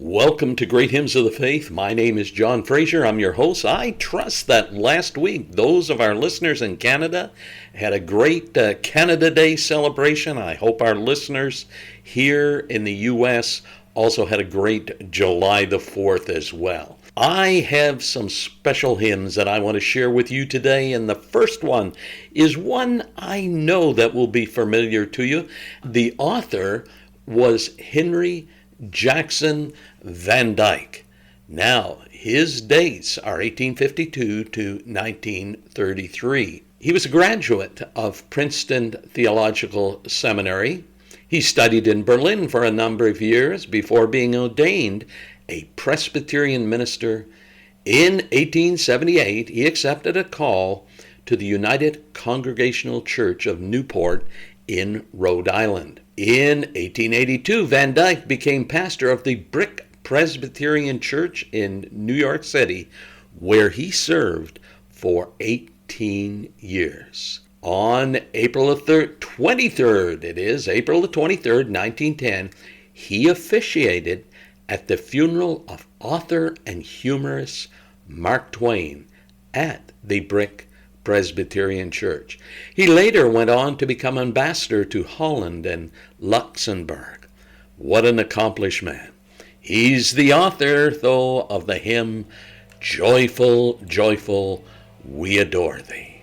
Welcome to Great Hymns of the Faith. My name is John Fraser. I'm your host. I trust that last week, those of our listeners in Canada had a great Canada Day celebration. I hope our listeners here in the U.S. also had a great July the 4th as well. I have some special hymns that I want to share with you today, and the first one is one I know that will be familiar to you. The author was Henry Jackson Van Dyke. Now, his dates are 1852 to 1933. He was a graduate of Princeton Theological Seminary. He studied in Berlin for a number of years before being ordained a Presbyterian minister. In 1878, he accepted a call to the United Congregational Church of Newport in Rhode Island. In 1882, Van Dyke became pastor of the Brick Presbyterian Church in New York City, where he served for 18 years. On April 23rd, April the 23rd, 1910, he officiated at the funeral of author and humorist Mark Twain at the Brick Presbyterian Church. He later went on to become ambassador to Holland and Luxembourg. What an accomplished man. He's the author, though, of the hymn, Joyful, Joyful, We Adore Thee.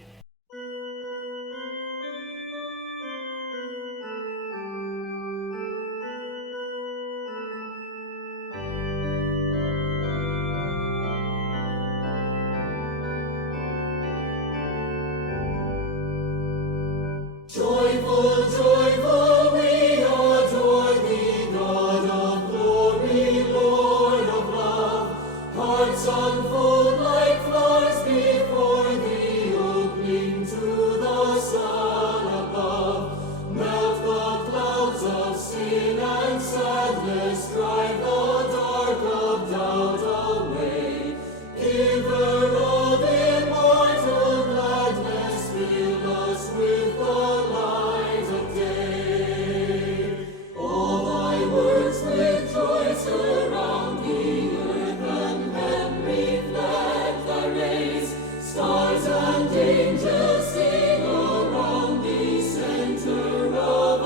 Joyful, joyful, we adore thee, God of glory, Lord of love. Hearts unfold like flowers before thee, opening to the sun above. Melt the clouds of sin and sadness, drive the dark of doubt away. Giver of immortal gladness, fill us with the light of day. All thy works with joy surround thee, earth and heaven reflect thy rays. Stars and angels sing around thee, center of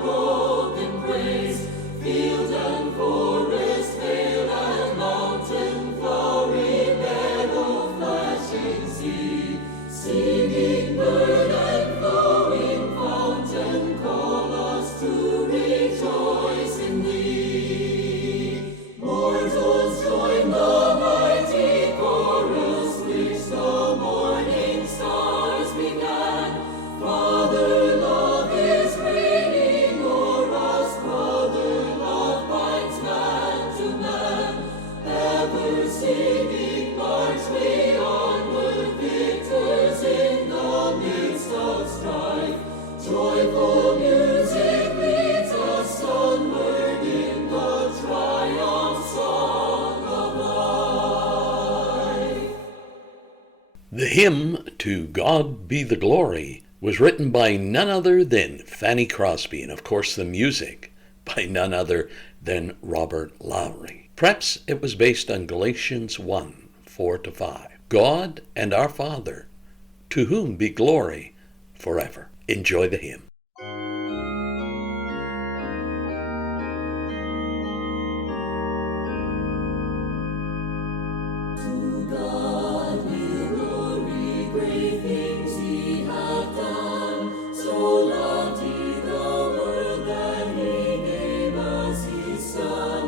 unbroken praise. Field and forest, vale and mountain, flowery meadow, flashing sea. Singing bird and flowing fountain, call us to rejoice in thee. Mortals join the mighty chorus, which the morning stars began. Father love is reigning o'er us, brother love binds man to man. Ever singing march we onward, victors in the midst of strife. Joyful music leads us onward in the triumph song of life. The hymn, To God Be the Glory, was written by none other than Fanny Crosby, and of course the music by none other than Robert Lowry. Perhaps it was based on Galatians 1, 4-5. God and our Father, to whom be glory forever. Enjoy the hymn. To God be glory, great things he hath done. So loved he the world that he gave us his Son,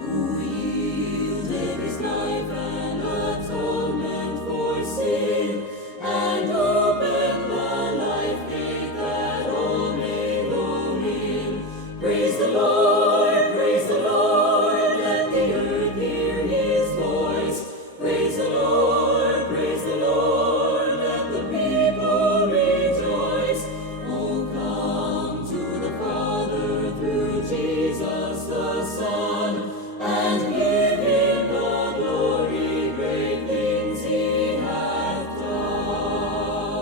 who yielded his life and atonement for sin, and opened the life gate that all may go in. Praise the Lord, let the earth hear his voice. Praise the Lord, let the people rejoice. Oh, come to the Father through Jesus the Son, and give him the glory, great things he hath done.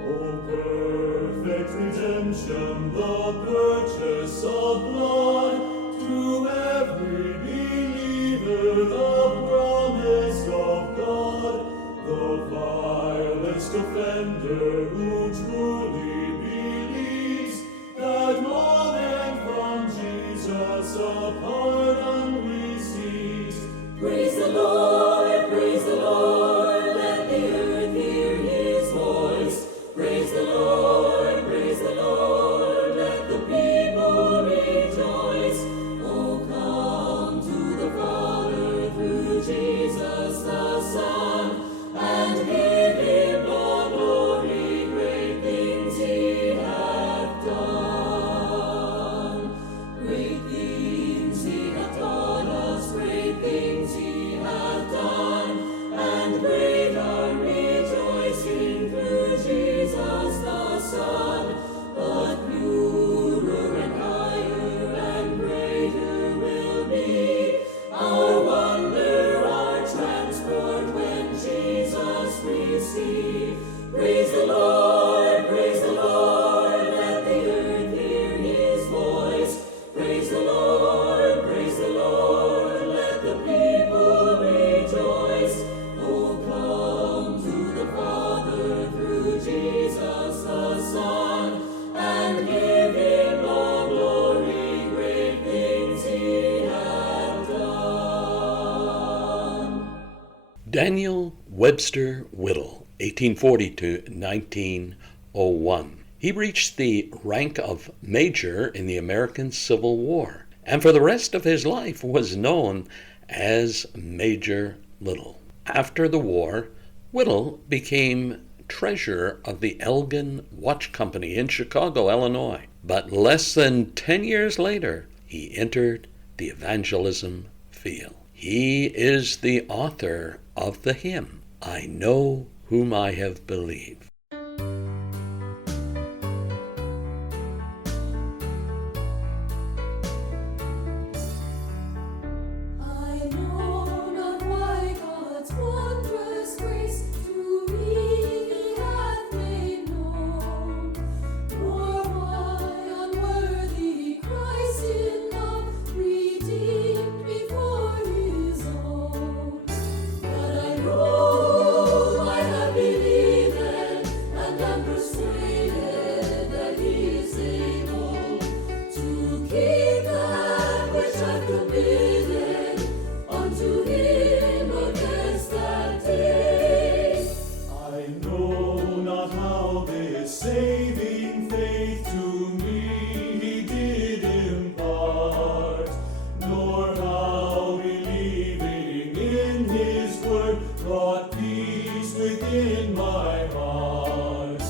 Oh, perfect redemption, the purchase of blood, to every being the pardon received. Praise the Lord, praise the Lord, let the earth hear his voice. Praise the Lord, let the people rejoice. Oh, come to the Father through Jesus the Son, and give him the glory, great things he hath done. Great things he hath taught us, great things he hath done, and great our rejoicing through Jesus the Son. But purer and higher and greater will be our wonder, our transport when Jesus we see. Praise the Lord, let the earth hear his voice. Praise the Lord, let the people rejoice. Oh, come to the Father through Jesus the Son, and give him the glory, great things he hath done. Daniel Webster Whittle, 1840 to 1901. He reached the rank of major in the American Civil War, and for the rest of his life was known as Major Little. After the war, Whittle became treasurer of the Elgin Watch Company in Chicago, Illinois. But less than 10 years later, he entered the evangelism field. He is the author of the hymn, I Know Whom I Have Believed. I know not why God's wondrous grace to me he hath made known, nor why unworthy Christ in love redeemed me for his own. But I know I have believed and am persuaded that he is able to keep that which I've committed unto him against that day. I know not how this saving faith to me he did impart, nor how believing in his word brought peace within my heart.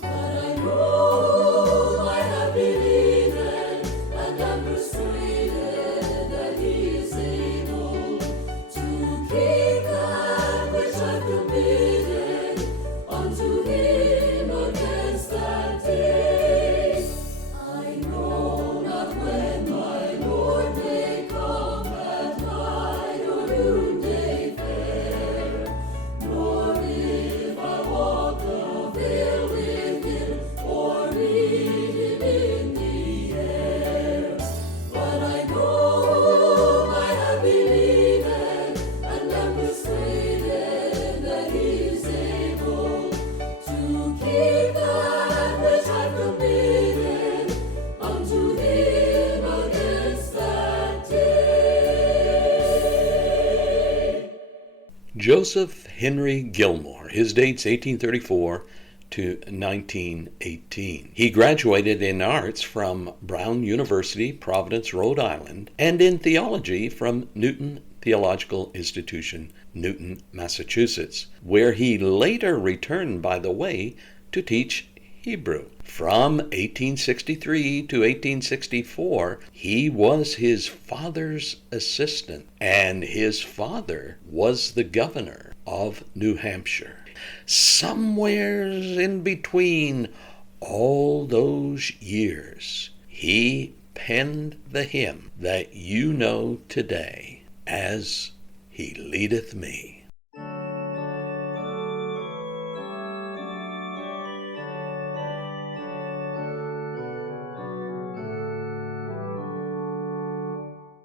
But I know I have believed and am persuaded that he is able to keep that which I've committed unto him against that day. I know not when my Lord may come at night or noonday fair, nor if I walk the vale with him or meet him in the air. But I know I have believed and am persuaded that he is able to keep that which I've committed unto him against that day. Joseph Henry Gilmore, his dates 1834 to 1918. He graduated in arts from Brown University, Providence, Rhode Island, and in theology from Newton Theological Institution, Newton, Massachusetts, where he later returned, by the way, to teach Hebrew. From 1863 to 1864, he was his father's assistant, and his father was the governor of New Hampshire. Somewheres in between all those years, he penned the hymn that you know today as He Leadeth Me.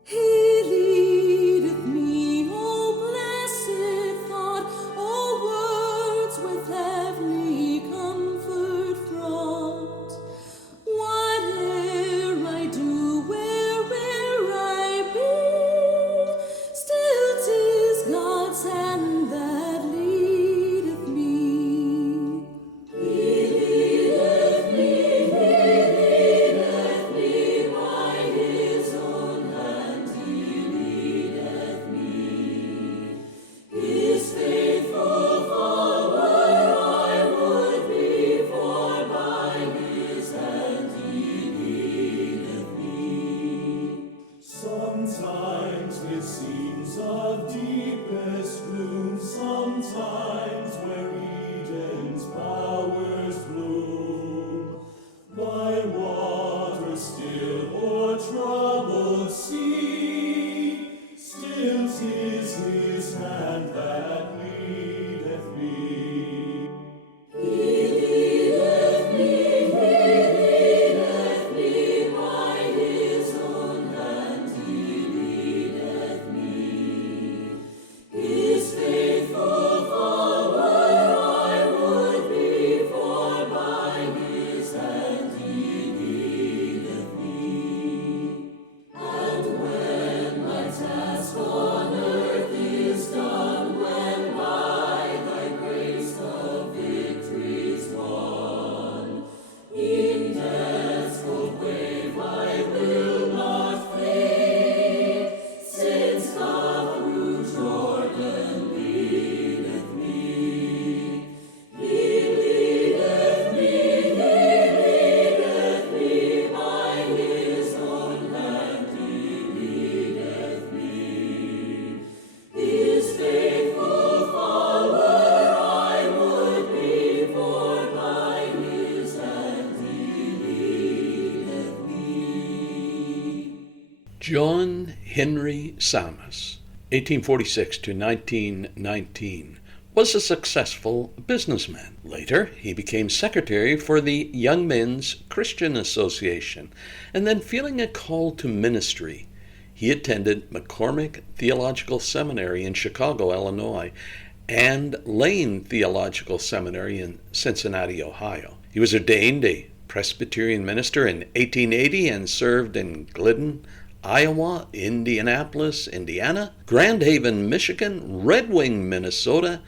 He leadeth me, O blessed thought, O words with heavenly comfort fraught. Whate'er I do, where'er I sea. Still 'tis his hand that leadeth me. He leadeth me by his own hand, he leadeth me. His faithful follower I would be, for by his hand he leadeth me. And when my task on earth is done, when by thy grace the victory's won, in death's cold wave I will not fade, since God through Jordan leadeth me. He leadeth me by his own hand, he leadeth me. His faithful follower I would be, for by his hand he leadeth me. John Henry Sammis, 1846 to 1919, was a successful businessman. Later, he became secretary for the Young Men's Christian Association, and then feeling a call to ministry, he attended McCormick Theological Seminary in Chicago, Illinois, and Lane Theological Seminary in Cincinnati, Ohio. He was ordained a Presbyterian minister in 1880 and served in Glidden, Iowa, Indianapolis, Indiana, Grand Haven, Michigan, Red Wing, Minnesota,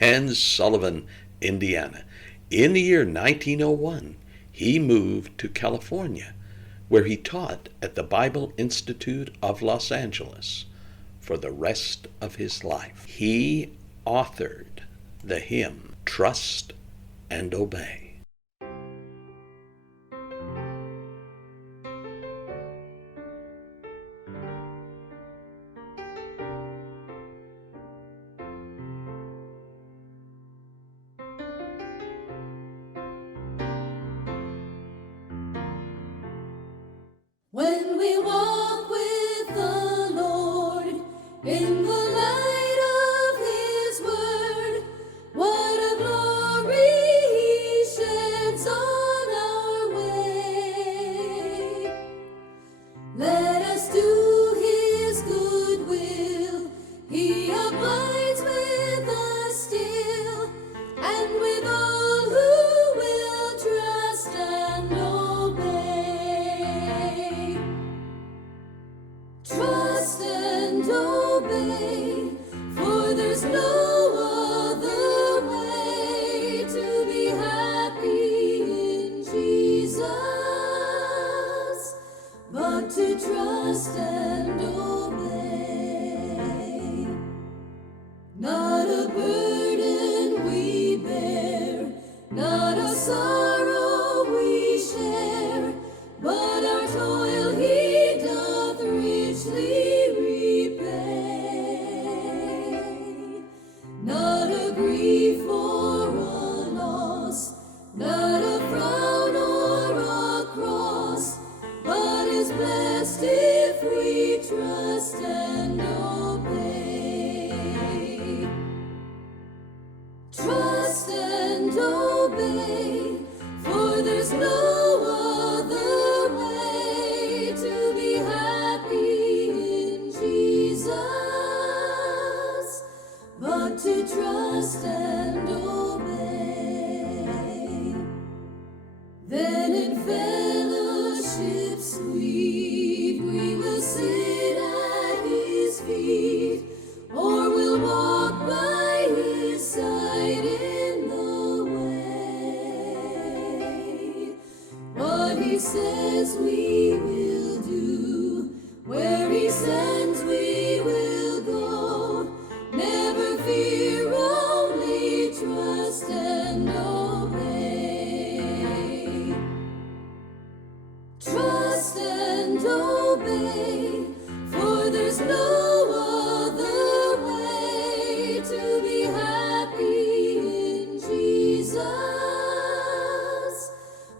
and Sullivan, Indiana. In the year 1901, he moved to California, where he taught at the Bible Institute of Los Angeles for the rest of his life. He authored the hymn, Trust and Obey. When we walk with the Lord in the light of his word, what a glory he sheds on our way. Let us do his good will, he abides with us still, and with all who will trust and obey. Trust and obey, for there's no other way to be happy in Jesus, but to trust and obey. Not a burden we bear, not a sorrow we share, but our toil he doth richly repay. Not a grief or a loss, not a frown or a cross, but is blessed if we trust and obey. Trust and obey, for there's no other way to be happy in Jesus, but to trust and obey. Then in fellowship sweet we will sit at his feet, or we'll walk by his side in the way. What he says we will do, where he sends we will go. Never fear, only trust and obey. Trust and obey, for there's no other way to be happy in Jesus,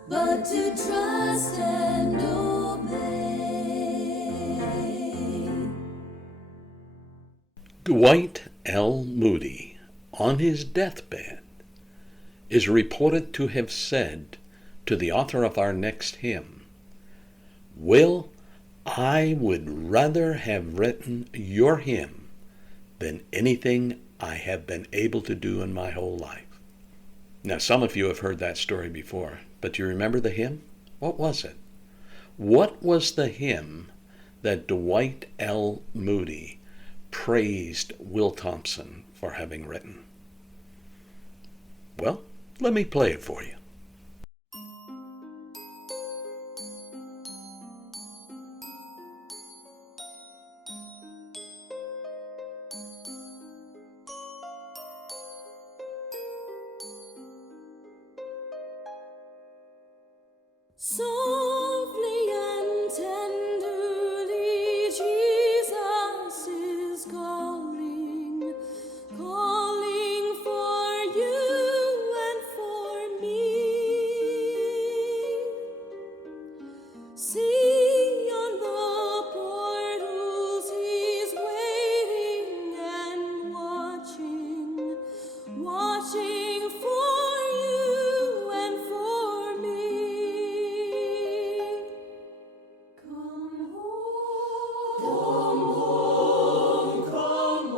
but to trust and obey. Dwight L. Moody, on his deathbed, is reported to have said to the author of our next hymn, "Will, I would rather have written your hymn than anything I have been able to do in my whole life." Now, some of you have heard that story before, but do you remember the hymn? What was it? What was the hymn that Dwight L. Moody praised Will Thompson for having written? Well, let me play it for you. Softly and tenderly, Jesus is calling, calling for you and for me. See on the portals he's waiting and watching, watching for you and for me. Come home, come home, come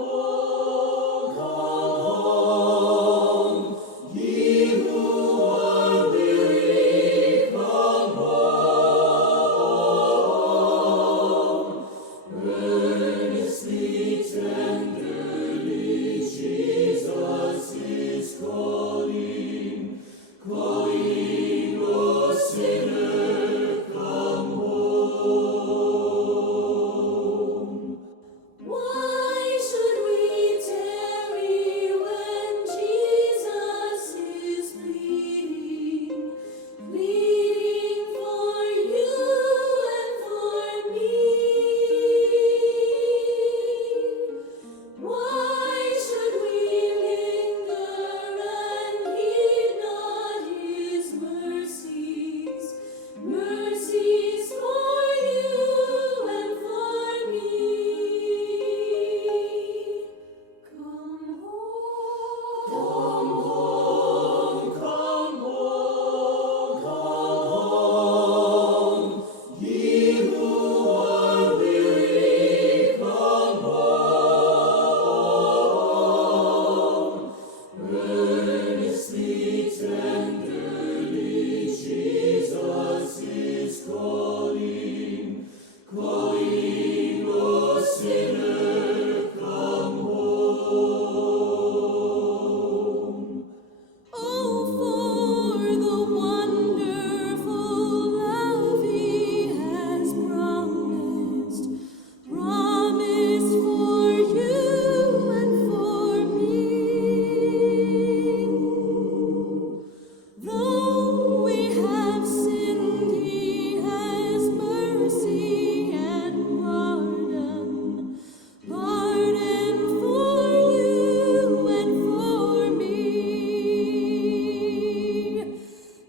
home, ye who are weary, come home. Earnestly, tenderly, Jesus is calling, calling, O sinner, come home. Why should we tarry when Jesus is pleading, pleading for you and for me? Why should we linger and heed not his mercies, mercies for you and for me? Come home, come home, come home, ye who are weary, come home. Earnestly, tenderly, Jesus is calling, calling, O sinner, come home. Oh, for the wonderful love he has promised, promised for you and for me. Though we have sinned, he has mercy and pardon, pardon for you and for me.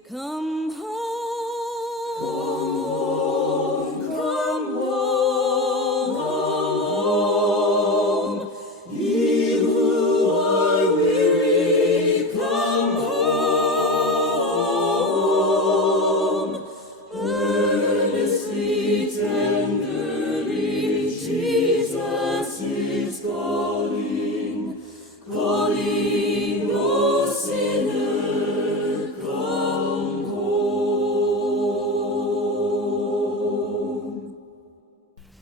Come home, come home, ye who are weary, come home. Earnestly, tenderly, Jesus is calling, calling, O sinner, come home.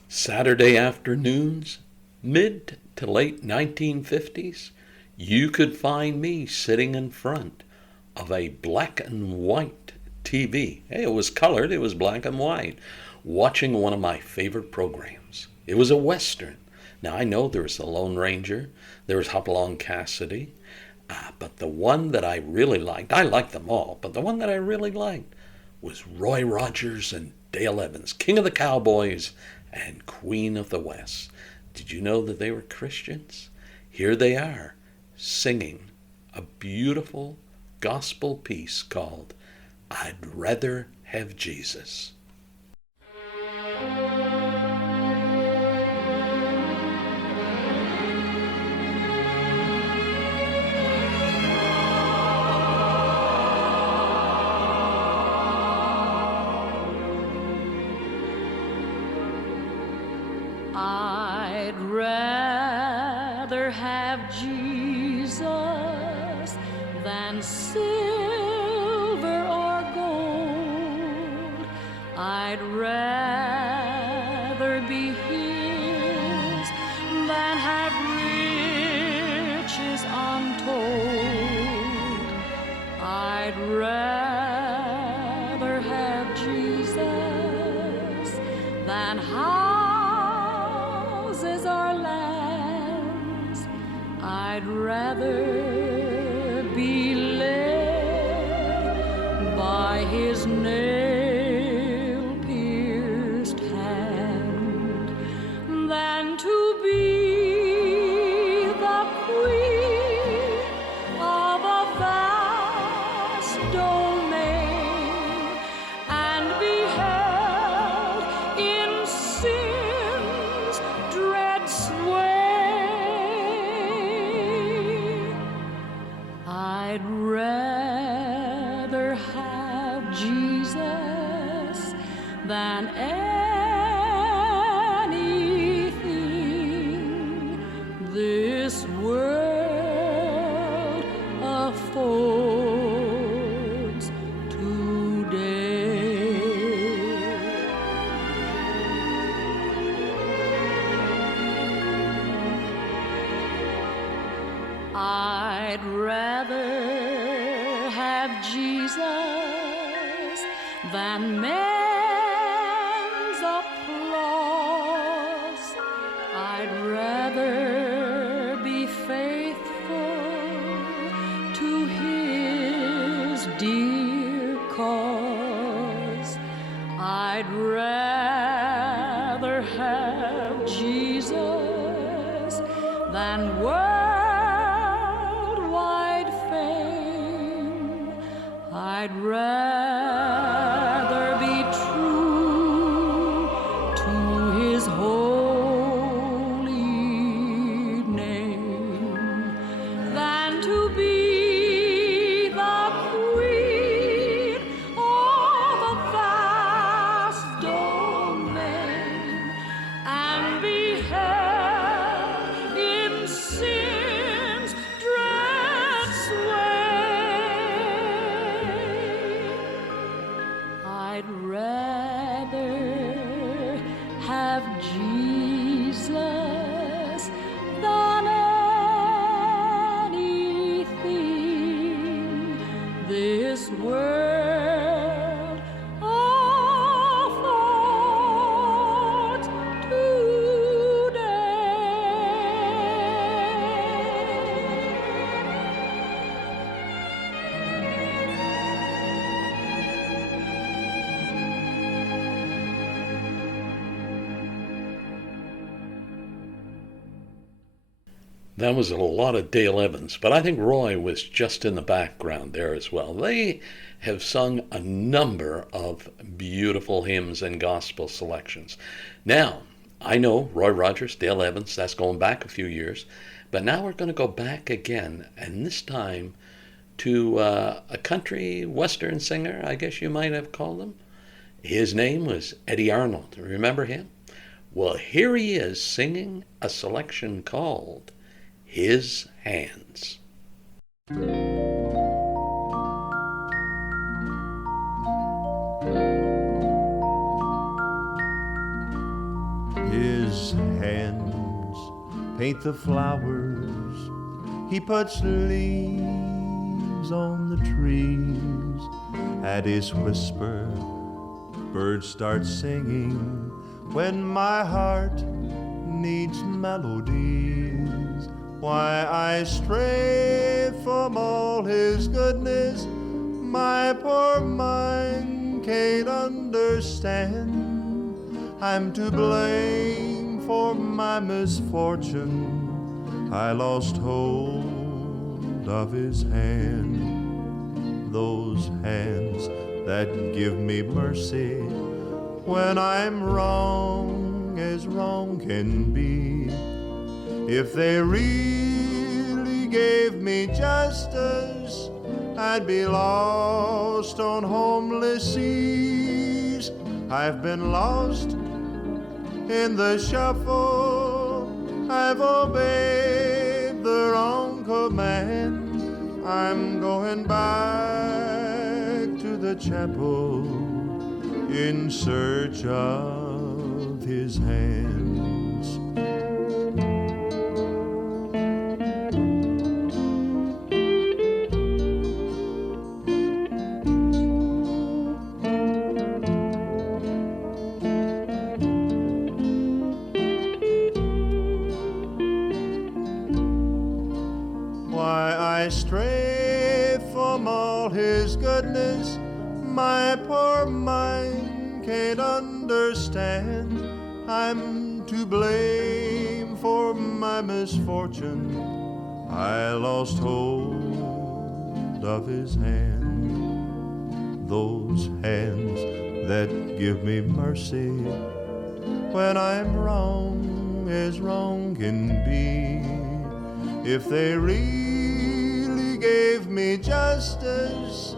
Saturday afternoons, mid to late 1950s, you could find me sitting in front of a black and white TV. Hey, it was colored, it was black and white, watching one of my favorite programs. It was a Western. Now, I know there was The Lone Ranger, there was Hopalong Cassidy, but the one that I really liked, I liked them all, but the one that I really liked was Roy Rogers and Dale Evans, King of the Cowboys and Queen of the West. Did you know that they were Christians? Here they are, singing a beautiful gospel piece called "I'd Rather Have Jesus." I'd rather have Jesus than silver or gold. I'd rather be his than have riches untold. I'd rather have Jesus than houses or lands. I'd rather be led by his nail-pierced hand than to be the queen of a vast domain and be held in sin's dread sway. I'd rather have Jesus than anything this world affords today. I'd rather have Jesus than men's applause. I'd rather be faithful to his dear cause. I'd rather have Jesus than worldwide fame. I'd rather be true to his holy name than to be the queen of a vast domain and be held in sin's dread sway. I'd rather have Jesus than anything this world affords today. That was a lot of Dale Evans, but I think Roy was just in the background there as well. They have sung a number of beautiful hymns and gospel selections. Now, I know Roy Rogers, Dale Evans, that's going back a few years, but now we're going to go back again, and this time to a country western singer, I guess you might have called him. His name was Eddie Arnold. Remember him? Well, here he is singing a selection called His Hands. His hands paint the flowers, he puts leaves on the trees. At his whisper, birds start singing. When my heart needs melodies, why I stray from all his goodness, my poor mind can't understand. I'm to blame for my misfortune. I lost hold of his hand, those hands that give me mercy when I'm wrong as wrong can be. If they really gave me justice, I'd be lost on homeless seas. I've been lost in the shuffle. I've obeyed the wrong command. I'm going back to the chapel in search of his hands. I stray from all his goodness, my poor mind can't understand. I'm to blame for my misfortune. I lost hold of his hand, those hands that give me mercy when I'm wrong as wrong can be. If they really gave me justice,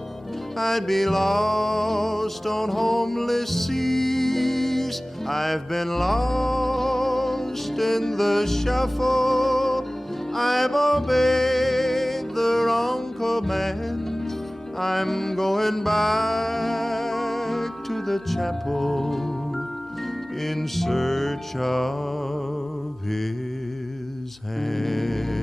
I'd be lost on homeless seas. I've been lost in the shuffle. I've obeyed the wrong command. I'm going back to the chapel in search of his hands.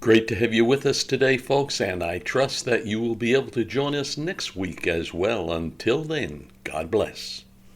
Great to have you with us today, folks, and I trust that you will be able to join us next week as well. Until then, God bless.